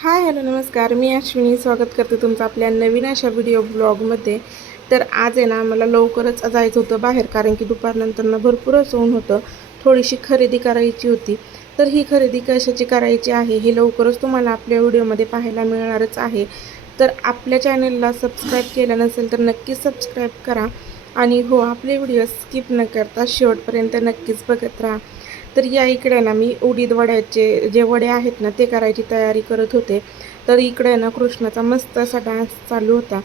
Hi hello नमस्कार. मी अश्विनी स्वागत करते तुमचं आपल्या नवीन अशा व्हिडिओ ब्लॉगमध्ये. तर आज आहे ना मला लवकरच जायचं होतं बाहेर, कारण की दुपारनंतर भरपूरच ऊन होतं. थोडीशी खरेदी करायची होती. तर ही खरेदी कशाची करायची आहे हे लवकरच तुम्हाला आपल्या व्हिडिओमध्ये पाहायला मिळणारच आहे. तर आपल्या चॅनलला सबस्क्राईब केलं नसेल तर नक्कीच सबस्क्राईब करा. आणि हो, आपले व्हिडिओ स्किप न करता शेवटपर्यंत नक्कीच बघत राहा. तर या इकडे ना मी उडीद वड्याचे जे वडे आहेत ना ते करायची तयारी करत होते. तर इकडे ना कृष्णाचा मस्त असा डान्स चालू होता.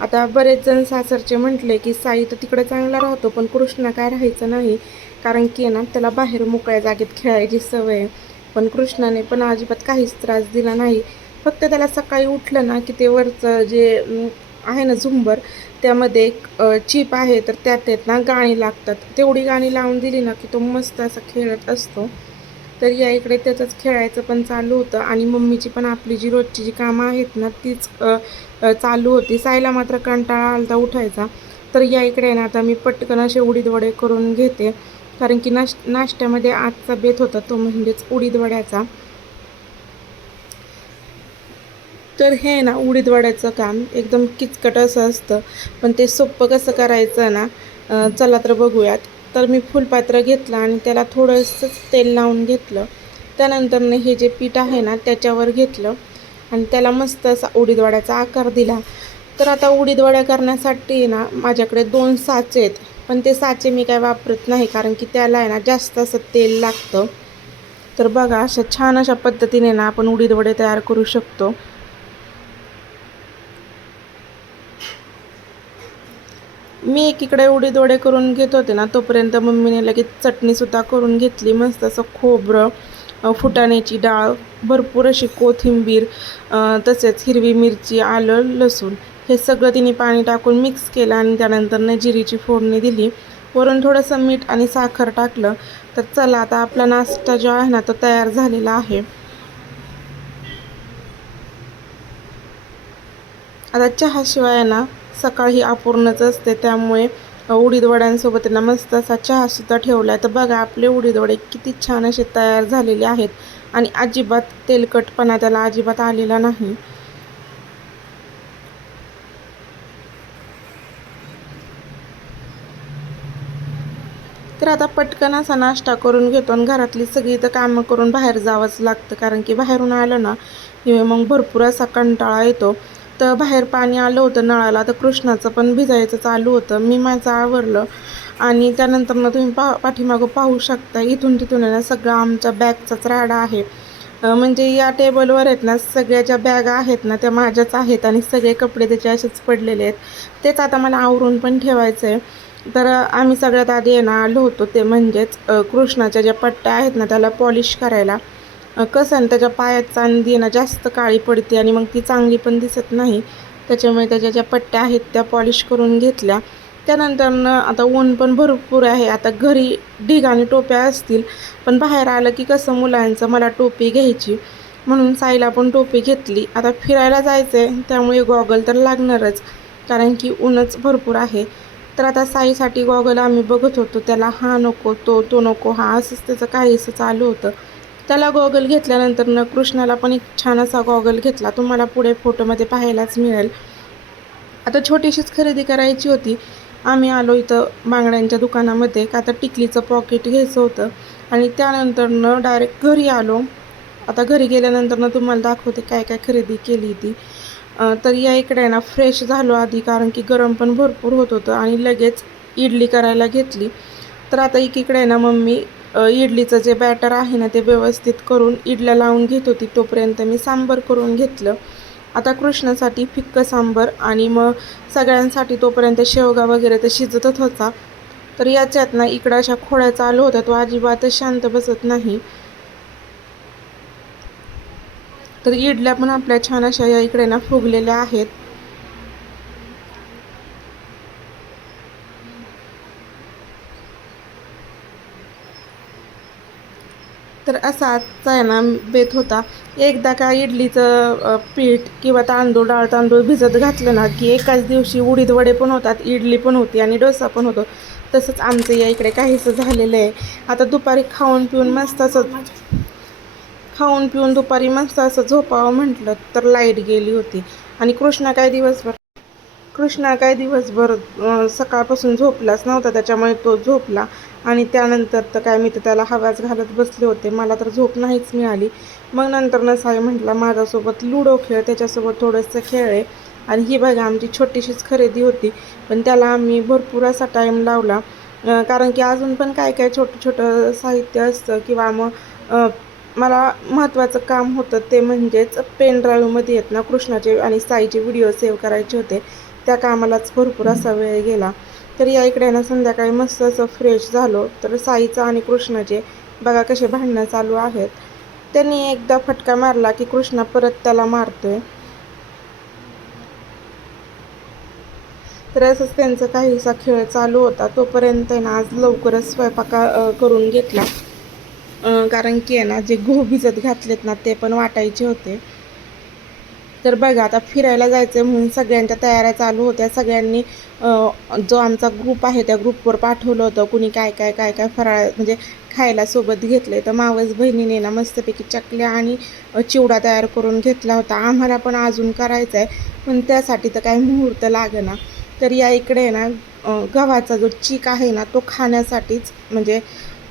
आता बरेच जण सासरचे म्हटले की साई तर तिकडे चांगला राहतो, पण कृष्णा काय राहायचं नाही, कारण की ना त्याला बाहेर मोकळ्या जागेत खेळायची सवय आहे. पण कृष्णाने पण अजिबात काहीच त्रास दिला नाही. फक्त त्याला सकाळी उठलं ना की ते वरचं जे आहे ना झुंबर, त्यामध्ये एक चिप आहे, तर त्यात आहेत ना गाणी लागतात. तेवढी गाणी लावून दिली ना की तो मस्त असा खेळत असतो. तर या इकडे त्याचंच खेळायचं पण चालू होतं, आणि मम्मीची पण आपली जी रोजची जी कामं आहेत ना तीच चालू होती. साईला मात्र कंटाळा आलता उठायचा. तर या इकडे ना आता मी पटकन असे उडीद वडे करून घेते, कारण की नाश्त्यामध्ये आजचा बेत होता तो म्हणजेच उडीद वड्याचा. तर हे ना उडीद वड्याचं काम एकदम किचकट असं असतं, पण ते सोपं कसं करायचं ना, चला तर बघूयात. तर मी फुलपात्र घेतलं आणि त्याला थोडंसंच तेल लावून घेतलं. त्यानंतरनं हे जे पीठ आहे ना त्याच्यावर घेतलं आणि त्याला मस्त असा उडीद वड्याचा आकार दिला. तर आता उडीद वड्या करण्यासाठी ना माझ्याकडे 2 साचे आहेत, पण ते साचे मी काय वापरत नाही, कारण की त्याला आहे ना जास्त असं तेल लागतं. तर बघा, अशा छान अशा पद्धतीने ना आपण उडीद वडे तयार करू शकतो. मी एकीकडे उडीद वडे करून घेत होते ना, तोपर्यंत मम्मीने लगेच चटणीसुद्धा करून घेतली. मस्त असं खोबरं, फुटाण्याची डाळ, भरपूर अशी कोथिंबीर, तसेच हिरवी मिरची, आलं, लसूण हे सगळं तिने पाणी टाकून मिक्स केलं आणि त्यानंतर जिरीची फोडणी दिली. वरून थोडंसं मीठ आणि साखर टाकलं. तर चला, आता आपला नाश्ता जो आहे ना तो तयार झालेला आहे. आता चहाशिवाय ना सकाळी अपूर्णच असते, त्यामुळे उडीद वड्यांसोबत ना मस्त असा चहासुद्धा ठेवला आहे. तर बघा, आपले उडीद वडे किती छान असे तयार झालेले आहेत, आणि अजिबात तेलकटपणा त्याला अजिबात आलेला नाही. तर आता पटकन असा नाश्ता करून घेतो, आणि घरातली सगळी तर कामं करून बाहेर जावंच लागतं, कारण की बाहेरून आलं ना की मग भरपूर असा कंटाळा येतो. तर बाहेर पाणी आलं होतं नळाला, तर कृष्णाचं पण भिजायचं चालू होतं. मी माझं आवरलं, आणि त्यानंतर तुम्ही पाठीमागं पाहू शकता, इथून तिथून आहे ना सगळं आमच्या बॅगचाच राडा आहे. म्हणजे या टेबलवर आहेत ना सगळ्या ज्या बॅगा आहेत ना त्या माझ्याच आहेत, आणि सगळे कपडे त्याचे असेच पडलेले आहेत. तेच आता मला आवरून पण ठेवायचं आहे. तर आम्ही सगळ्यात आधी आहे ना आलो होतो ते म्हणजेच कृष्णाच्या ज्या पट्ट्या आहेत ना त्याला पॉलिश करायला. कसं आहे ना, त्याच्या पायात चांदी आहे ना जास्त काळी पडते, आणि मग ती चांगली पण दिसत नाही. त्याच्यामुळे त्याच्या ज्या पट्ट्या आहेत त्या पॉलिश करून घेतल्या. त्यानंतरनं आता ऊन पण भरपूर आहे. आता घरी ढिग आणि टोप्या असतील, पण बाहेर आलं की कसं मुलांचं, मला टोपी घ्यायची म्हणून साईला पण टोपी घेतली. आता फिरायला जायचं आहे त्यामुळे गॉगल तर लागणारच, कारण की ऊनच भरपूर आहे. तर आता साईसाठी गॉगल आम्ही बघत होतो. त्याला हा नको, तो नको, हा असंच त्याचं काहीसं चालू होतं. त्याला गॉगल घेतल्यानंतर कृष्णाला पण एक छान असा गॉगल घेतला. तुम्हाला पुढे फोटोमध्ये पाहायलाच मिळेल. आता छोटीशीच खरेदी करायची होती. आम्ही आलो इथं बांगड्यांच्या दुकानामध्ये, का तर टिकलीचं पॉकेट घ्यायचं होतं, आणि त्यानंतरनं डायरेक्ट घरी आलो. आता घरी गेल्यानंतर तुम्हाला दाखवते काय काय खरेदी केली ती. तर या इकडे ना फ्रेश झालो आधी, कारण की गरम पण भरपूर होत होतं, आणि लगेच इडली करायला घेतली. तर आता एकीकडे ना मम्मी इडलीचं जे बॅटर आहे ना ते व्यवस्थित करून इडल्या लावून घेत होती, तोपर्यंत मी सांबर करून घेतलं. आता कृष्णासाठी फिक्कं सांबर, आणि मग सगळ्यांसाठी तोपर्यंत शेवगा वगैरे तर शिजतच होता. तर याच्यात ना इकडं अशा खोड्या चालू होत्या, तो अजिबातच शांत बसत नाही. तर इडल्या पण आपल्या छान अशा या इकडे ना फुगलेल्या आहेत. तर असा आजचा आहे ना बेत होता. एकदा का इडलीचं पीठ किंवा तांदूळ, डाळ तांदूळ भिजत घातलं ना की एकाच दिवशी उडीद वडे पण होतात, इडली पण होती, आणि डोसा पण होतो. तसंच आमचं या इकडे काहीसं झालेलं आहे. आता दुपारी खाऊन पिऊन मस्त असं खाऊन पिऊन दुपारी मस्त असं झोपावं म्हटलं तर लाईट गेली होती. आणि कृष्णा काय दिवसभर सकाळपासून झोपलाच नव्हता, त्याच्यामुळे तो झोपला. आणि त्यानंतर तर काय मी तर त्याला हवाच घालत बसले होते, मला तर झोप नाहीच मिळाली. मग नंतर साई म्हटला माझ्यासोबत लुडो खेळ, त्याच्यासोबत थोडंसं खेळले. आणि ही बघा आमची छोटीशीच खरेदी होती, पण त्याला आम्ही भरपूर असा टाईम लावला. कारण की अजून पण काय काय छोटं छोटं साहित्य असतं, किंवा मग मला महत्त्वाचं काम होतं ते म्हणजेच पेन ड्राईव्हमध्ये आहेत ना कृष्णाचे आणि साईचे व्हिडिओ सेव्ह करायचे होते. त्या कामालाच भरपूर असा वेळ गेला. तर या इकडे ना संध्याकाळी मस्त असं फ्रेश झालो, तर साईचं आणि कृष्णाचे बघा कसे भांडणं चालू आहेत. त्यांनी एकदा फटका मारला की कृष्णा परत त्याला मारतोय. तर असंच त्यांचा काहीसा खेळ चालू होता. तोपर्यंत ना आज लवकरच स्वयंपाक करून घेतला. कारण की आहे ना जे गहू भिजत घातलेत ना ते पण वाटायचे होते. तर बघा आता फिरायला जायचं म्हणून सगळ्यांच्या तयाऱ्या चालू होत्या. सगळ्यांनी जो आमचा ग्रुप आहे त्या ग्रुपवर पाठवलं होतं कुणी काय काय काय काय फराळ म्हणजे खायला सोबत घेतलं आहे. तर मावस बहिणीने ना मस्तपैकी चकल्या आणि चिवडा तयार करून घेतला होता. आम्हाला पण अजून करायचा आहे, पण त्यासाठी तर काही मुहूर्त लागेना. तर या इकडे ना गव्हाचा जो चीक आहे ना तो खाण्यासाठीच, म्हणजे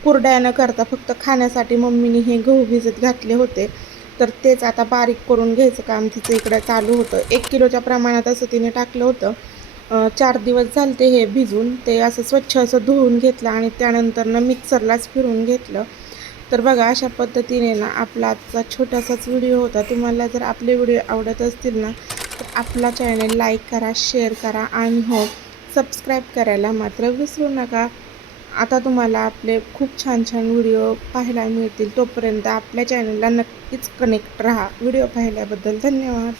कुरड्या न करता फक्त खाण्यासाठी मम्मीने हे गहू भिजत घातले होते. तर तेच आता बारीक करून घ्यायचं काम तिचं इकडं चालू होतं. 1 किलोच्या प्रमाणात असं तिने टाकलं होतं. 4 दिवस झाले ते हे भिजून, ते असं स्वच्छ असं धुवून घेतलं आणि त्यानंतरनं मिक्सरलाच फिरून घेतलं. तर बघा अशा पद्धतीने ना आपला आजचा छोटासाच व्हिडिओ होता. तुम्हाला जर आपले व्हिडिओ आवडत असतील ना तर आपला चॅनल लाईक करा, शेअर करा आणि हो सबस्क्राईब करायला मात्र विसरू नका. आता तुम्हाला आपले खूप छान छान व्हिडिओ पाहायला मिळतील. तोपर्यंत आपल्या चॅनलला नक्कीच कनेक्ट राहा. व्हिडिओ पाहिल्याबद्दल धन्यवाद.